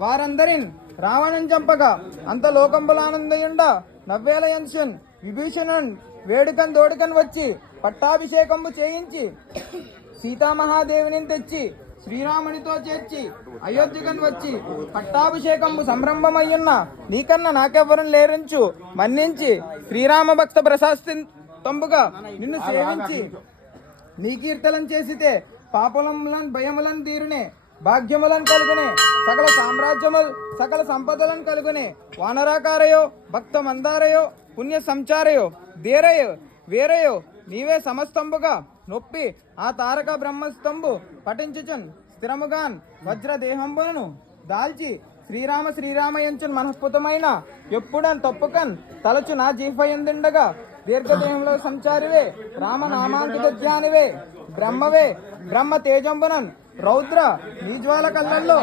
వారందరిన్ రావణం చంపగా అంత లోకంబులానందయుండ నవ్వేల యన్షన్ విభీషణున్ వేడుకన్ దోడుకన్ వచ్చి పట్టాభిషేకంబు చేయించి సీతామహాదేవిని తెచ్చి శ్రీరామునితో చేర్చి అయోధ్యకన్ వచ్చి పట్టాభిషేకంబు సంరంభమయ్యున్న నీకన్నా నాకెవ్వరం లేరించు మన్నించి శ్రీరామ భక్త ప్రశాస్తంబుగా నిన్ను సేవించి నీ కీర్తనం చేసితే పాపములను భయములను తీరునే భాగ్యములను కలుగునే సకల సామ్రాజ్యములు సకల సంపదలను కలుగునే వానరాకారయో భక్త మందారయో పుణ్య సంచారయో ధీరయో వీరయో నీవే సమస్తంబుగా నొప్పి ఆ తారక బ్రహ్మస్తంబు పఠించుచున్ స్థిరముగాన్ వజ్రదేహంబును దాల్చి శ్రీరామ శ్రీరామయంచున్ మనస్ఫుతమైన ఎప్పుడన్ తప్పుకన్ తలచు నా జీఫయందుండగా దీర్ఘదేహంలో సంచారివే రామనామాంకిత జ్ఞానివే బ్రహ్మవే బ్రహ్మ తేజంబునన్ రౌద్ర నీజ్వాల కళ్ళల్లో